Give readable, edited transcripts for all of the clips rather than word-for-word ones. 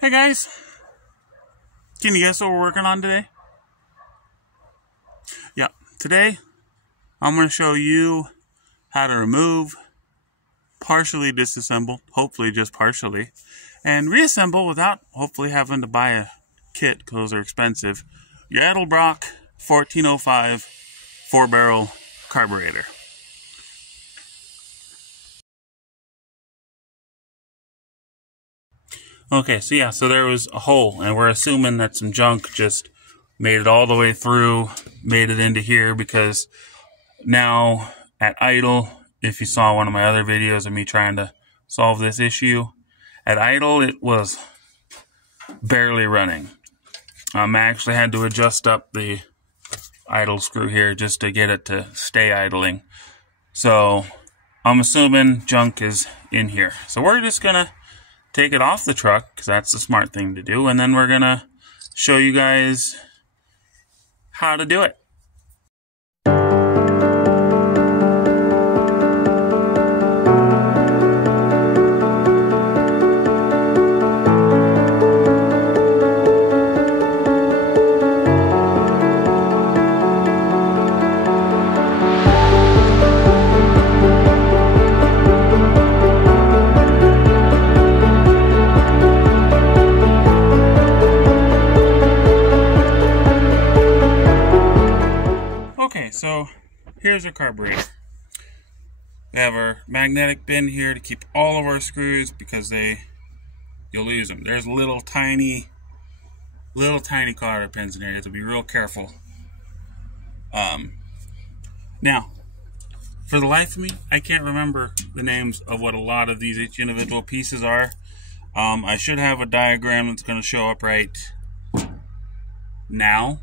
Hey guys, can you guess what we're working on today? Yeah, today I'm going to show you how to remove, partially disassemble, hopefully just partially, and reassemble without hopefully having to buy a kit because those are expensive, your Edelbrock 1405 4-barrel carburetor. Okay, so there was a hole, and we're assuming that some junk just made it all the way through, made it into here, because now at idle, if you saw one of my other videos of me trying to solve this issue, at idle it was barely running. I actually had to adjust up the idle screw here just to get it to stay idling. So I'm assuming junk is in here. So we're just gonna take it off the truck, because that's the smart thing to do, and then we're gonna show you guys how to do it. Okay, so here's our carburetor. We have our magnetic bin here to keep all of our screws, because you'll lose them. There's little tiny cotter pins in here. You have to be real careful. Now, for the life of me, I can't remember the names of what a lot of these each individual pieces are. I should have a diagram that's going to show up right now.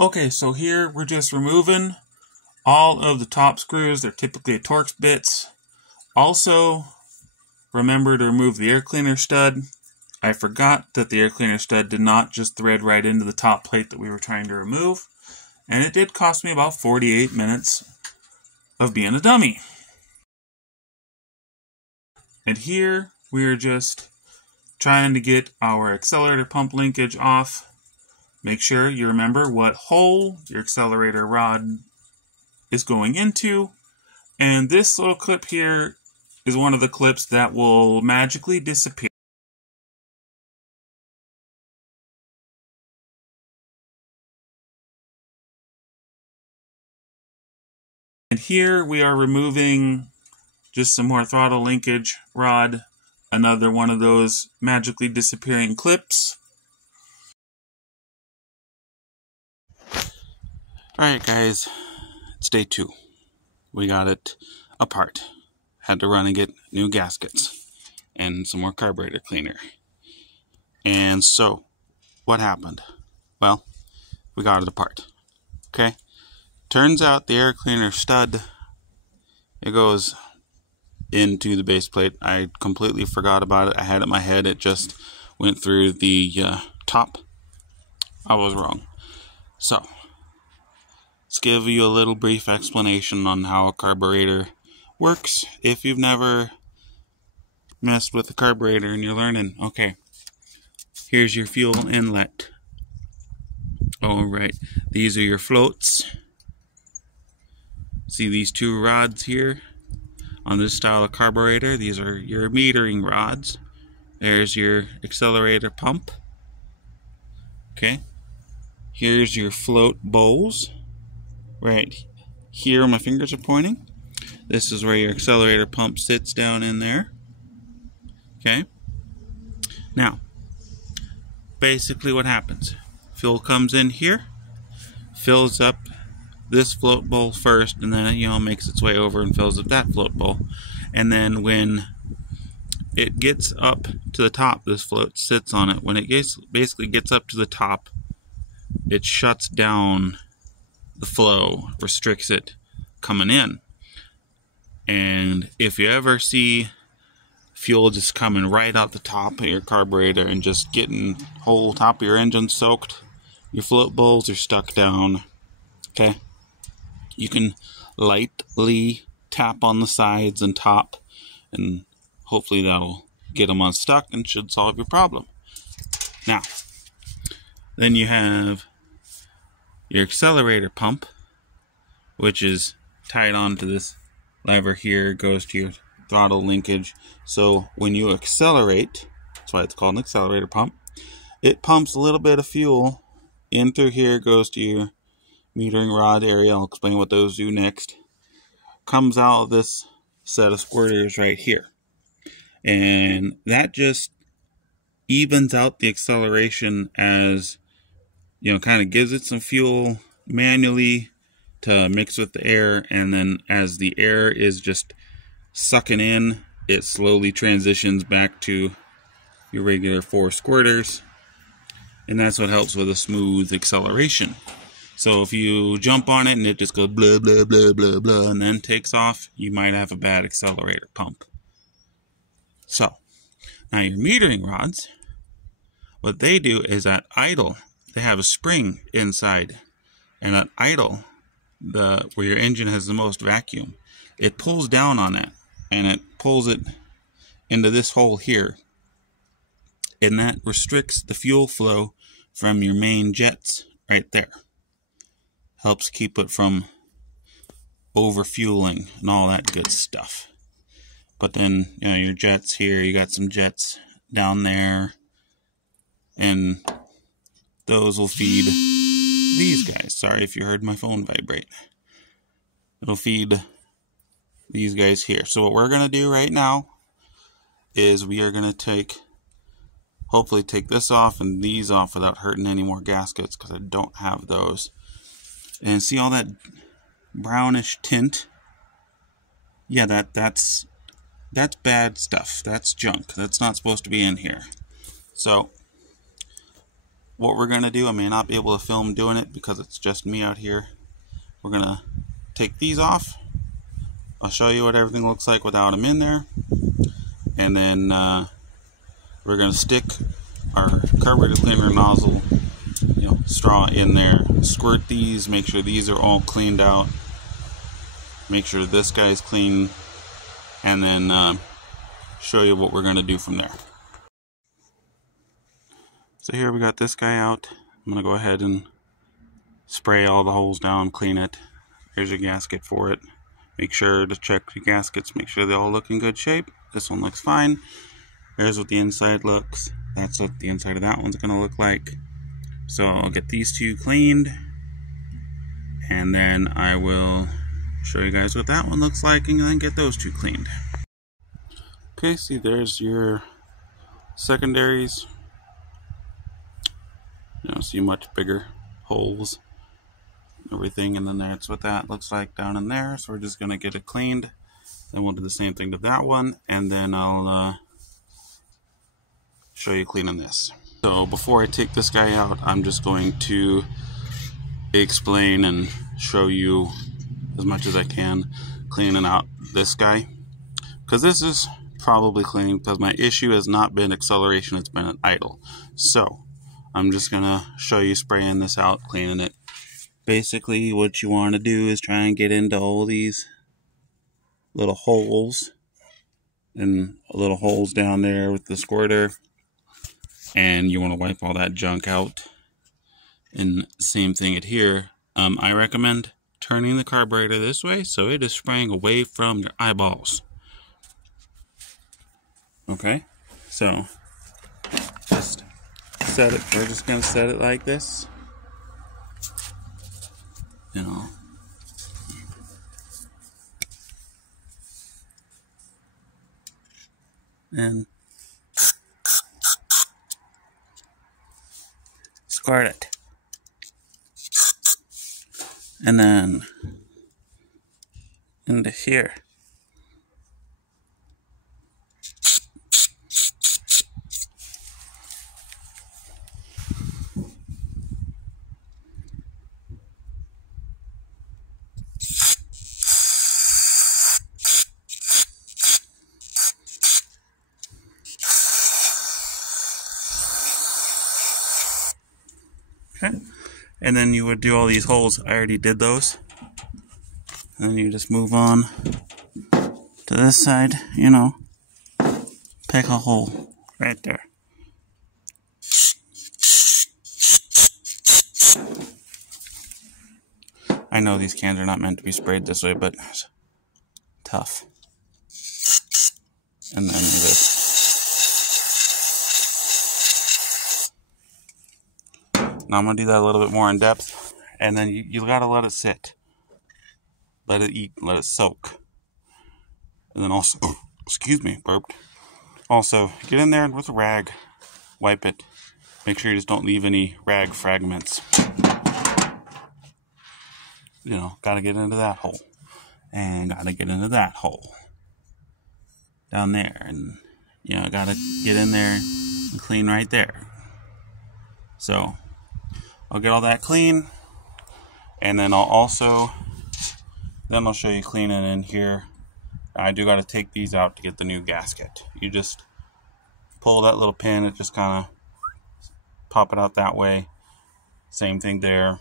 Okay, so here we're just removing all of the top screws. They're typically Torx bits. Also, remember to remove the air cleaner stud. I forgot that the air cleaner stud did not just thread right into the top plate that we were trying to remove. And it did cost me about 48 minutes of being a dummy. And here we are just trying to get our accelerator pump linkage off. Make sure you remember what hole your accelerator rod is going into. And this little clip here is one of the clips that will magically disappear. And here we are removing just some more throttle linkage rod. Another one of those magically disappearing clips. Alright guys, it's day 2. We got it apart. Had to run and get new gaskets and some more carburetor cleaner. And so, what happened? Well, we got it apart. Okay? Turns out the air cleaner stud, it goes into the base plate. I completely forgot about it. I had it in my head. It just went through the top. I was wrong. So, let's give you a little brief explanation on how a carburetor works if you've never messed with a carburetor and you're learning. Okay, here's your fuel inlet. Alright, these are your floats. See these 2 rods here on this style of carburetor? These are your metering rods. There's your accelerator pump. Okay, here's your float bowls. Right here, my fingers are pointing. This is where your accelerator pump sits down in there. Okay. Now, basically what happens? Fuel comes in here, fills up this float bowl first, and then it makes its way over and fills up that float bowl. And then when it gets up to the top, this float sits on it. When it basically gets up to the top, it shuts down the flow, restricts it coming in. And if you ever see fuel just coming right out the top of your carburetor and just getting whole top of your engine soaked, your float bowls are stuck down. Okay, you can lightly tap on the sides and top, and hopefully that'll get them unstuck and should solve your problem. Now, then you have your accelerator pump, which is tied onto this lever here, goes to your throttle linkage. So when you accelerate, that's why it's called an accelerator pump, it pumps a little bit of fuel in through here, goes to your metering rod area. I'll explain what those do next. Comes out of this set of squirters right here. And that just evens out the acceleration as, you know, kind of gives it some fuel manually to mix with the air, and then as the air is just sucking in, it slowly transitions back to your regular 4 squirters, and that's what helps with a smooth acceleration. So if you jump on it and it just goes blah blah blah blah blah and then takes off, you might have a bad accelerator pump. So now your metering rods, what they do is at idle, they have a spring inside, and at idle, where your engine has the most vacuum, it pulls down on that, and it pulls it into this hole here, and that restricts the fuel flow from your main jets right there. Helps keep it from overfueling and all that good stuff. But then, you know, your jets here, you got some jets down there, and those will feed these guys. Sorry if you heard my phone vibrate. It'll feed these guys here. So what we're going to do right now is we are going to hopefully take this off and these off without hurting any more gaskets, because I don't have those. And see all that brownish tint? Yeah, that's bad stuff. That's junk. That's not supposed to be in here. So what we're going to do, I may not be able to film doing it because it's just me out here. We're going to take these off. I'll show you what everything looks like without them in there. And then we're going to stick our carburetor cleaner nozzle, you know, straw in there. Squirt these, make sure these are all cleaned out. Make sure this guy's clean. And then show you what we're going to do from there. So here we got this guy out. I'm going to go ahead and spray all the holes down, clean it. Here's your gasket for it. Make sure to check your gaskets, make sure they all look in good shape. This one looks fine. Here's what the inside looks. That's what the inside of that one's going to look like. So I'll get these two cleaned, and then I will show you guys what that one looks like, and then get those two cleaned. Okay, see, there's your secondaries. You don't see much bigger holes, everything, and then that's what that looks like down in there. So we're just going to get it cleaned. Then we'll do the same thing to that one, and then I'll show you cleaning this. So before I take this guy out, I'm just going to explain and show you as much as I can cleaning out this guy, because this is probably clean, because my issue has not been acceleration, it's been at idle. So I'm just gonna show you spraying this out, cleaning it. Basically what you want to do is try and get into all these little holes, and little holes down there with the squirter, and you want to wipe all that junk out. And same thing at here. I recommend turning the carburetor this way so it is spraying away from your eyeballs. Okay, so just set it. We're just gonna set it like this, you know. And squirt it. And then into here. Okay. And then you would do all these holes. I already did those. And then you just move on to this side, you know, pick a hole right there. I know these cans are not meant to be sprayed this way, but it's tough. And then this. Now I'm going to do that a little bit more in depth, and then you got to let it sit. Let it eat, let it soak. And then also, excuse me, burped. Also, get in there with a rag, wipe it. Make sure you just don't leave any rag fragments. You know, got to get into that hole. And got to get into that hole. Down there. And, you know, got to get in there and clean right there. So, I'll get all that clean, and then I'll show you cleaning in here. I do got to take these out to get the new gasket. You just pull that little pin, it just kind of pop it out that way. Same thing there.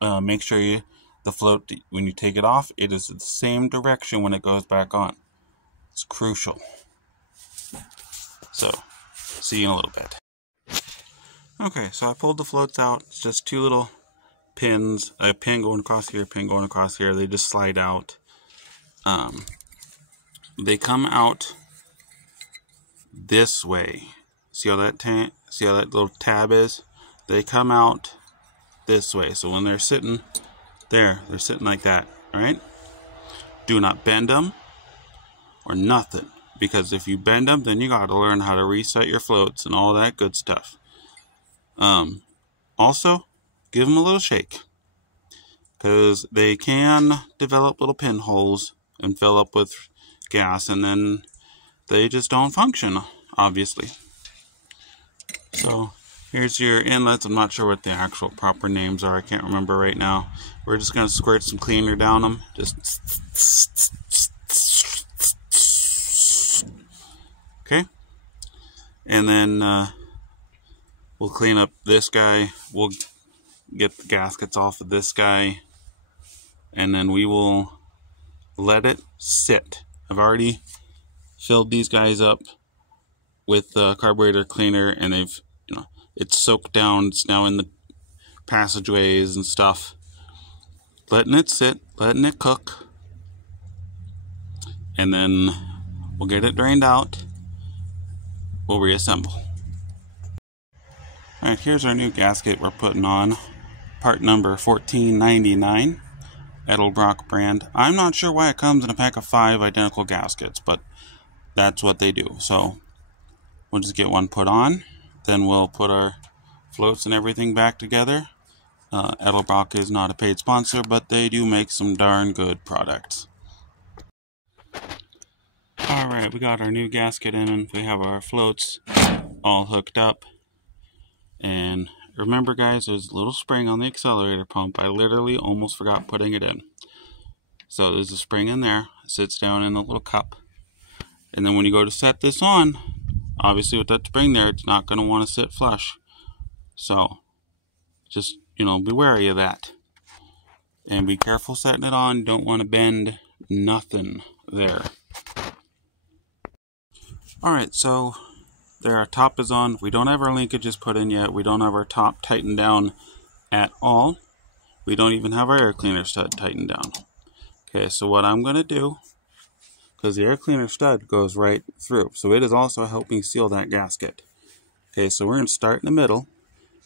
Make sure the float, when you take it off, it is the same direction when it goes back on. It's crucial. So, see you in a little bit. Okay, so I pulled the floats out. It's just two little pins, a pin going across here, a pin going across here. They just slide out. They come out this way. See how that little tab is? They come out this way. So when they're sitting there, they're sitting like that. All right? Do not bend them or nothing, because if you bend them, then you got to learn how to reset your floats and all that good stuff. Also, give them a little shake, because they can develop little pinholes and fill up with gas, and then they just don't function, obviously. So here's your inlets. I'm not sure what the actual proper names are. I can't remember right now. We're just going to squirt some cleaner down them. Just okay. And then we'll clean up this guy. We'll get the gaskets off of this guy. And then we will let it sit. I've already filled these guys up with carburetor cleaner, and they've, you know, it's soaked down. It's now in the passageways and stuff. Letting it sit, letting it cook. And then we'll get it drained out. We'll reassemble. Alright, here's our new gasket we're putting on. Part number 1499. Edelbrock brand. I'm not sure why it comes in a pack of 5 identical gaskets, but that's what they do. So we'll just get one put on. Then we'll put our floats and everything back together. Edelbrock is not a paid sponsor, but they do make some darn good products. Alright, we got our new gasket in, and we have our floats all hooked up. And remember, guys, there's a little spring on the accelerator pump. I literally almost forgot putting it in. So there's a spring in there. It sits down in a little cup. And then when you go to set this on, obviously with that spring there, it's not going to want to sit flush. So just, you know, be wary of that. And be careful setting it on. Don't want to bend nothing there. Alright, so there, our top is on. We don't have our linkages put in yet. We don't have our top tightened down at all. We don't even have our air cleaner stud tightened down. Okay, so what I'm going to do, because the air cleaner stud goes right through, so it is also helping seal that gasket. Okay, so we're going to start in the middle.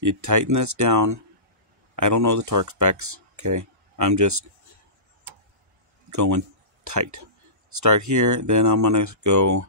You tighten this down. I don't know the torque specs. Okay, I'm just going tight. Start here, then I'm going to go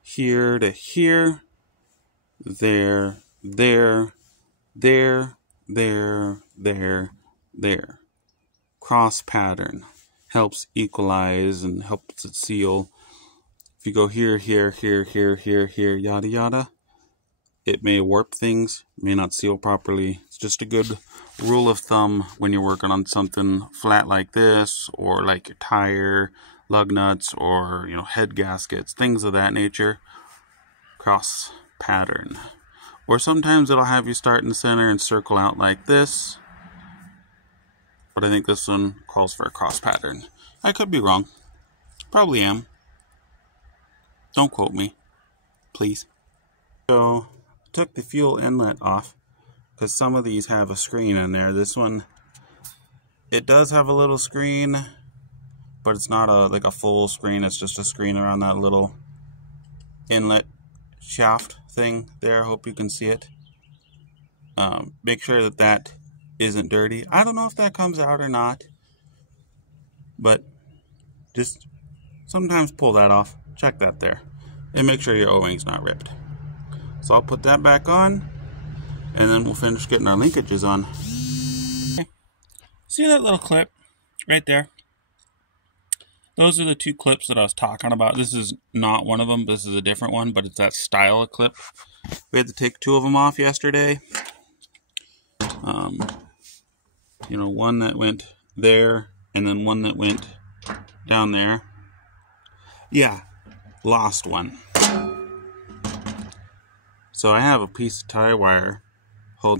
here to here. There, there, there, there, there. Cross pattern helps equalize and helps it seal. If you go here, here, here, here, here, here, yada yada, it may warp things, may not seal properly. It's just a good rule of thumb when you're working on something flat like this, or like your tire, lug nuts, or, you know, head gaskets, things of that nature. Cross pattern. Or sometimes it'll have you start in the center and circle out like this. But I think this one calls for a cross pattern. I could be wrong. Probably am. Don't quote me, please. So, I took the fuel inlet off because some of these have a screen in there. This one, it does have a little screen, but it's not like a full screen. It's just a screen around that little inlet shaft thing there. I hope you can see it. Make sure that that isn't dirty. I don't know if that comes out or not, but just sometimes pull that off. Check that there and make sure your O-ring's not ripped. So I'll put that back on and then we'll finish getting our linkages on. Okay. See that little clip right there? Those are the two clips that I was talking about. This is not one of them. This is a different one, but it's that style of clip. We had to take two of them off yesterday. You know, one that went there and then one that went down there. Yeah, lost one. So I have a piece of tie wire.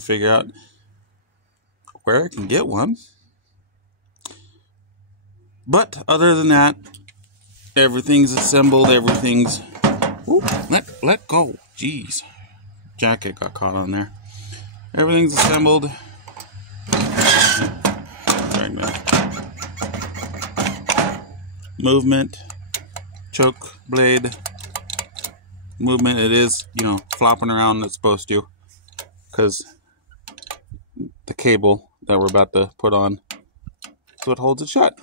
Figure out where I can get one. But other than that, everything's assembled. Everything's. Ooh, let go. Jeez, jacket got caught on there. Everything's assembled. Movement, choke blade movement. It is, you know, flopping around. It's supposed to, because the cable that we're about to put on, so it holds it shut.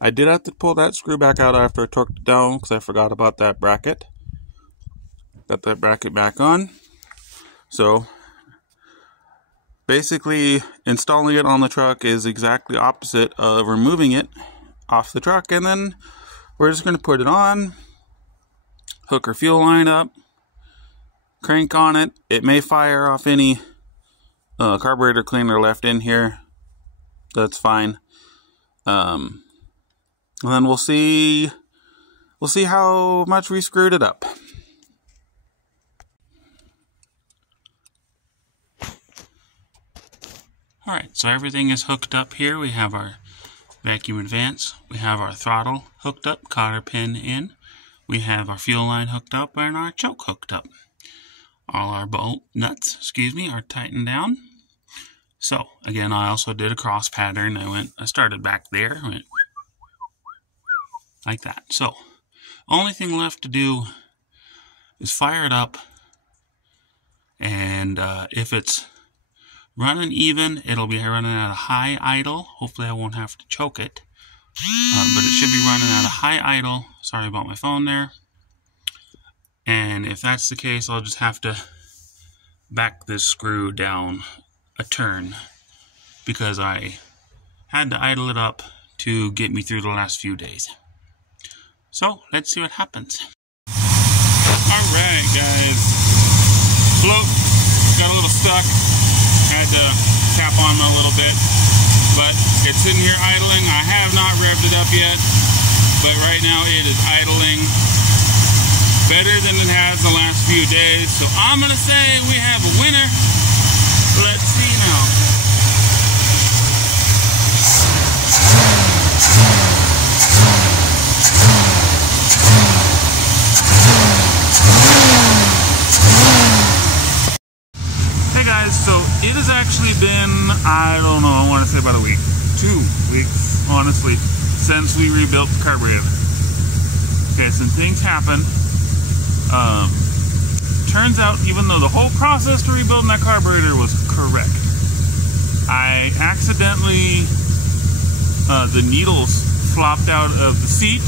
I did have to pull that screw back out after I torqued it down because I forgot about that bracket. Got that bracket back on. So basically installing it on the truck is exactly opposite of removing it off the truck, and then we're just going to put it on, hook our fuel line up, crank on it. It may fire off any carburetor cleaner left in here. That's fine. And then we'll see how much we screwed it up. Alright, so everything is hooked up here. We have our vacuum advance. We have our throttle hooked up, cotter pin in. We have our fuel line hooked up and our choke hooked up. All our bolt nuts, are tightened down. So, again, I also did a cross pattern. I started back there, went like that. So, only thing left to do is fire it up, and if it's running even, it'll be running at a high idle. Hopefully I won't have to choke it, but it should be running at a high idle. Sorry about my phone there. And if that's the case, I'll just have to back this screw down a turn, because I had to idle it up to get me through the last few days. So let's see what happens. Alright guys, float got a little stuck, had to tap on a little bit, but it's sitting here idling. I have not revved it up yet, but right now it is idling better than it has the last few days. So I'm gonna say we have a winner. Let's see now. Hey guys, so it has actually been, I don't know, I want to say about a week, 2 weeks, honestly, since we rebuilt the carburetor. Okay, some things happened. Turns out, even though the whole process to rebuilding that carburetor was correct, I accidentally, the needles flopped out of the seat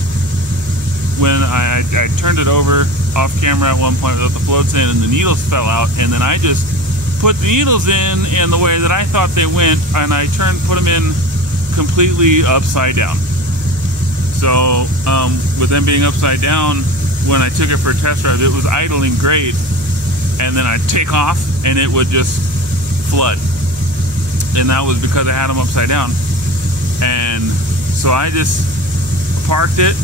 when I turned it over off camera at one point without the floats in, and the needles fell out, and then I just put the needles in the way that I thought they went, and I put them in completely upside down. So with them being upside down, when I took it for a test drive, it was idling great, and then I'd take off and it would just flood, and that was because I had them upside down. And so I just parked it,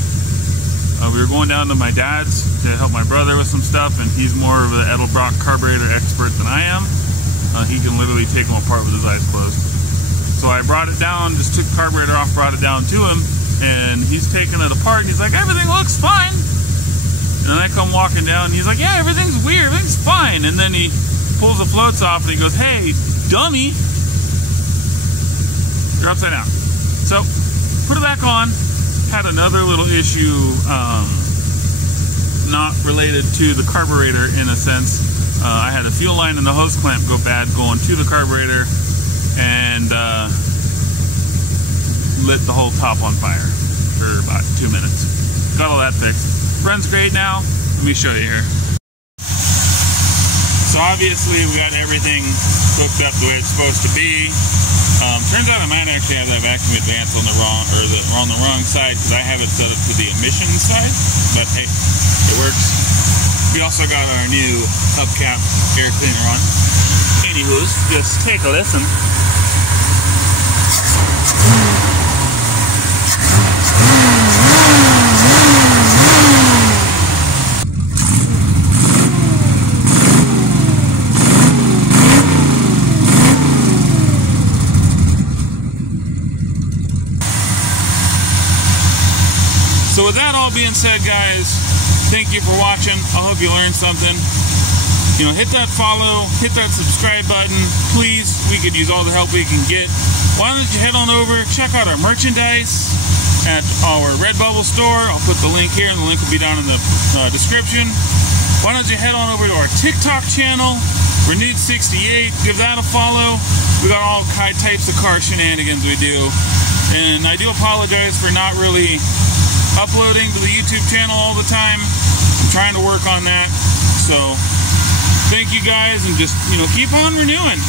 We were going down to my dad's to help my brother with some stuff, and he's more of an Edelbrock carburetor expert than I am. He can literally take them apart with his eyes closed. So I brought it down, just took the carburetor off, brought it down to him, and he's taking it apart, and he's like, everything looks fine. And then I come walking down, and he's like, yeah, everything's weird, everything's fine. And then he pulls the floats off, and he goes, hey, dummy, you're upside down. So, put it back on. Had another little issue, not related to the carburetor in a sense. I had a fuel line and the hose clamp go bad going to the carburetor, and lit the whole top on fire for about 2 minutes. Got all that fixed. Runs great now. Let me show you here. So obviously we got everything hooked up the way it's supposed to be. Turns out I might actually have that vacuum advance on the wrong side, because I have it set up to the emission side. But hey, it works. We also got our new hubcap air cleaner on. Anywho's, just take a listen. So with that all being said, guys, thank you for watching. I hope you learned something. You know, hit that follow, hit that subscribe button. Please, we could use all the help we can get. Why don't you head on over, check out our merchandise at our Redbubble store. I'll put the link here, and the link will be down in the description. Why don't you head on over to our TikTok channel, Renewed68. Give that a follow. We got all types of car shenanigans we do. And I do apologize for not really uploading to the YouTube channel all the time. I'm trying to work on that. So, thank you guys, and just, keep on renewing.